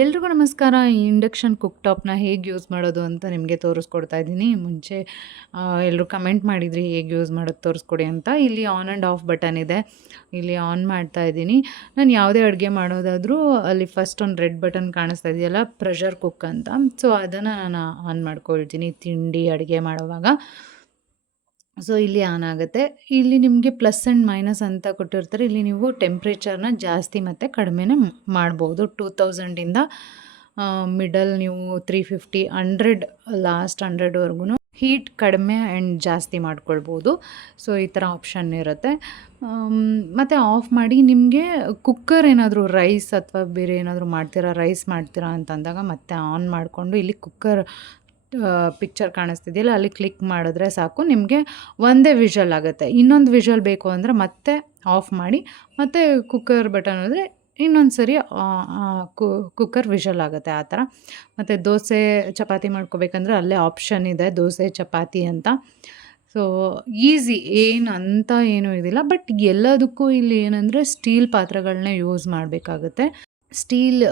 ಎಲ್ರಿಗೂ ನಮಸ್ಕಾರ. ಈ ಇಂಡಕ್ಷನ್ ಕುಕ್ ಟಾಪ್‌ನ ಹೇಗೆ ಯೂಸ್ ಮಾಡೋದು ಅಂತ ನಿಮಗೆ ತೋರಿಸ್ಕೊಡ್ತಾ ಇದ್ದೀನಿ. ಮುಂಚೆ ಎಲ್ಲರೂ ಕಮೆಂಟ್ ಮಾಡಿದ್ರಿ ಹೇಗೆ ಯೂಸ್ ಮಾಡೋದು ತೋರಿಸ್ಕೊಡಿ ಅಂತ. ಇಲ್ಲಿ ಆನ್ ಆ್ಯಂಡ್ ಆಫ್ ಬಟನ್ ಇದೆ. ಇಲ್ಲಿ ಆನ್ ಮಾಡ್ತಾ ಇದ್ದೀನಿ. ನಾನು ಯಾವುದೇ ಅಡುಗೆ ಮಾಡೋದಾದರೂ ಅಲ್ಲಿ ಫಸ್ಟ್ ಒಂದು ರೆಡ್ ಬಟನ್ ಕಾಣಿಸ್ತಾ ಇದೆಯಲ್ಲ, ಪ್ರೆಷರ್ ಕುಕ್ ಅಂತ. ಸೊ ಅದನ್ನು ನಾನು ಆನ್ ಮಾಡ್ಕೊಳ್ತೀನಿ ತಿಂಡಿ ಅಡುಗೆ ಮಾಡೋವಾಗ. ಸೊ ಇಲ್ಲಿ ಆನ್ ಆಗುತ್ತೆ. ಇಲ್ಲಿ ನಿಮಗೆ ಪ್ಲಸ್ ಆ್ಯಂಡ್ ಮೈನಸ್ ಅಂತ ಕೊಟ್ಟಿರ್ತಾರೆ. ಇಲ್ಲಿ ನೀವು ಟೆಂಪ್ರೇಚರ್ನ ಜಾಸ್ತಿ ಮತ್ತು ಕಡಿಮೆನೇ ಮಾಡ್ಬೋದು. 2000ಇಂದ ಮಿಡಲ್ ನೀವು 350, 100 ಲಾಸ್ಟ್ 100ವರೆಗೂ ಹೀಟ್ ಕಡಿಮೆ ಆ್ಯಂಡ್ ಜಾಸ್ತಿ ಮಾಡ್ಕೊಳ್ಬೋದು. ಸೊ ಈ ಥರ ಆಪ್ಷನ್ ಇರುತ್ತೆ. ಮತ್ತು ಆಫ್ ಮಾಡಿ ನಿಮಗೆ ಕುಕ್ಕರ್ ಏನಾದರೂ ರೈಸ್ ಅಥವಾ ಬೇರೆ ಏನಾದರೂ ರೈಸ್ ಮಾಡ್ತೀರಾ ಅಂತಂದಾಗ ಮತ್ತೆ ಆನ್ ಮಾಡಿಕೊಂಡು ಇಲ್ಲಿ ಕುಕ್ಕರ್ ಪಿಕ್ಚರ್ ಕಾಣಿಸ್ತಿದೆಯಲ್ಲ, ಅಲ್ಲಿ ಕ್ಲಿಕ್ ಮಾಡಿದ್ರೆ ಸಾಕು, ನಿಮಗೆ ಒಂದೇ ವಿಷಲ್ ಆಗುತ್ತೆ. ಇನ್ನೊಂದು ವಿಷಲ್ ಬೇಕು ಅಂದರೆ ಮತ್ತೆ ಆಫ್ ಮಾಡಿ ಮತ್ತೆ ಕುಕ್ಕರ್ ಬಟನ್ ಅಂದರೆ ಇನ್ನೊಂದು ಸರಿ ಕುಕ್ಕರ್ ವಿಷಲ್ ಆಗುತ್ತೆ ಆ ಥರ. ಮತ್ತು ದೋಸೆ ಚಪಾತಿ ಮಾಡ್ಕೋಬೇಕಂದ್ರೆ ಅಲ್ಲೇ ಆಪ್ಷನ್ ಇದೆ ದೋಸೆ ಚಪಾತಿ ಅಂತ. ಸೊ ಈಸಿ, ಏನೂ ಇದಿಲ್ಲ. ಬಟ್ ಎಲ್ಲದಕ್ಕೂ ಇಲ್ಲಿ ಏನಂದರೆ ಸ್ಟೀಲ್ ಪಾತ್ರೆಗಳನ್ನೇ ಯೂಸ್ ಮಾಡಬೇಕಾಗುತ್ತೆ. ಸ್ಟೀಲ್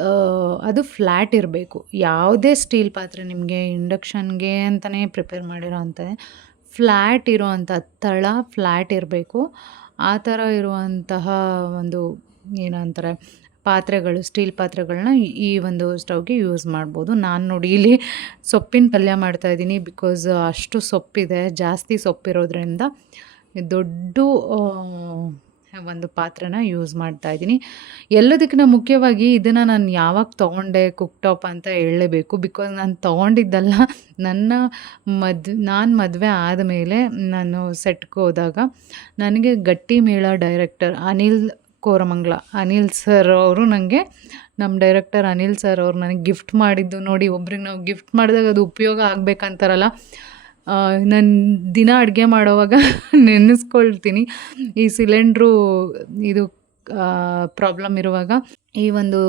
ಅದು ಫ್ಲ್ಯಾಟ್ ಇರಬೇಕು. ಯಾವುದೇ ಸ್ಟೀಲ್ ಪಾತ್ರೆ ನಿಮಗೆ ಇಂಡಕ್ಷನ್ಗೆ ಅಂತಲೇ ಪ್ರಿಪೇರ್ ಮಾಡಿರೋ ಅಂಥದ್ದೇ ಫ್ಲ್ಯಾಟ್ ಇರೋವಂಥ ತಳ ಫ್ಲ್ಯಾಟ್ ಇರಬೇಕು. ಆ ಥರ ಇರುವಂತಹ ಒಂದು ಏನಂತಾರೆ ಪಾತ್ರೆಗಳು, ಸ್ಟೀಲ್ ಪಾತ್ರೆಗಳನ್ನ ಈ ಒಂದು ಸ್ಟವ್ಗೆ ಯೂಸ್ ಮಾಡ್ಬೋದು. ನಾನು ನೋಡಿ ಇಲ್ಲಿ ಸೊಪ್ಪಿನ ಪಲ್ಯ ಮಾಡ್ತಾಯಿದ್ದೀನಿ. ಬಿಕಾಸ್ ಅಷ್ಟು ಸೊಪ್ಪಿದೆ, ಜಾಸ್ತಿ ಸೊಪ್ಪಿರೋದ್ರಿಂದ ದೊಡ್ಡ ಒಂದು ಪಾತ್ರೆನ ಯೂಸ್ ಮಾಡ್ತಾಯಿದ್ದೀನಿ. ಎಲ್ಲದಕ್ಕಿಂತ ಮುಖ್ಯವಾಗಿ ಇದನ್ನು ನಾನು ಯಾವಾಗ ತೊಗೊಂಡೆ ಕುಕ್ ಟಾಪ್ ಅಂತ ಹೇಳಲೇಬೇಕು. ಬಿಕಾಸ್ ನಾನು ತೊಗೊಂಡಿದ್ದಲ್ಲ, ನಾನು ಮದುವೆ ಆದಮೇಲೆ ನಾನು ಸೆಟ್ಗೆ ಹೋದಾಗ ನನಗೆ ಗಟ್ಟಿ ಮೇಳ ಡೈರೆಕ್ಟರ್ ಅನಿಲ್ ಕೋರಮಂಗಲ, ಅನಿಲ್ ಸರ್ ಅವರು ನನಗೆ, ನಮ್ಮ ಡೈರೆಕ್ಟರ್ ಅನಿಲ್ ಸರ್ ಅವರು ನನಗೆ ಗಿಫ್ಟ್ ಮಾಡಿದ್ದು ನೋಡಿ. ಒಬ್ರಿಗೆ ನಾವು ಗಿಫ್ಟ್ ಮಾಡಿದಾಗ ಅದು ಉಪಯೋಗ ಆಗಬೇಕಂತಾರಲ್ಲ, ನಾನು ದಿನ ಅಡುಗೆ ಮಾಡೋವಾಗ ನೆನೆಸ್ಕೊಳ್ತೀನಿ. ಈ ಸಿಲಿಂಡ್ರು ಇದು ಪ್ರಾಬ್ಲಮ್ ಇರುವಾಗ ಈ ಒಂದು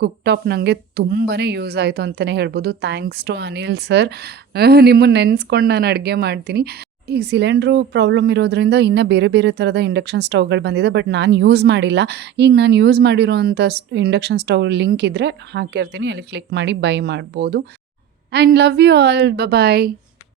ಕುಕ್ ಟಾಪ್ ನನಗೆ ತುಂಬಾ ಯೂಸ್ ಆಯಿತು ಅಂತಲೇ ಹೇಳ್ಬೋದು. Thanks to Anil sir. ನಿಮ್ಮನ್ನು ನೆನೆಸ್ಕೊಂಡು ನಾನು ಅಡುಗೆ ಮಾಡ್ತೀನಿ. ಈ ಸಿಲಿಂಡ್ರು ಪ್ರಾಬ್ಲಮ್ ಇರೋದ್ರಿಂದ ಇನ್ನೂ ಬೇರೆ ಬೇರೆ ಥರದ ಇಂಡಕ್ಷನ್ ಸ್ಟವ್ಗಳು ಬಂದಿದೆ. ಬಟ್ ನಾನು ಯೂಸ್ ಮಾಡಿಲ್ಲ. ಈಗ ನಾನು ಯೂಸ್ ಮಾಡಿರೋವಂಥ ಇಂಡಕ್ಷನ್ ಸ್ಟವ್ ಲಿಂಕ್ ಇದ್ದರೆ ಹಾಕಿರ್ತೀನಿ, ಅಲ್ಲಿ ಕ್ಲಿಕ್ ಮಾಡಿ ಬೈ ಮಾಡ್ಬೋದು. And love you all. Bye.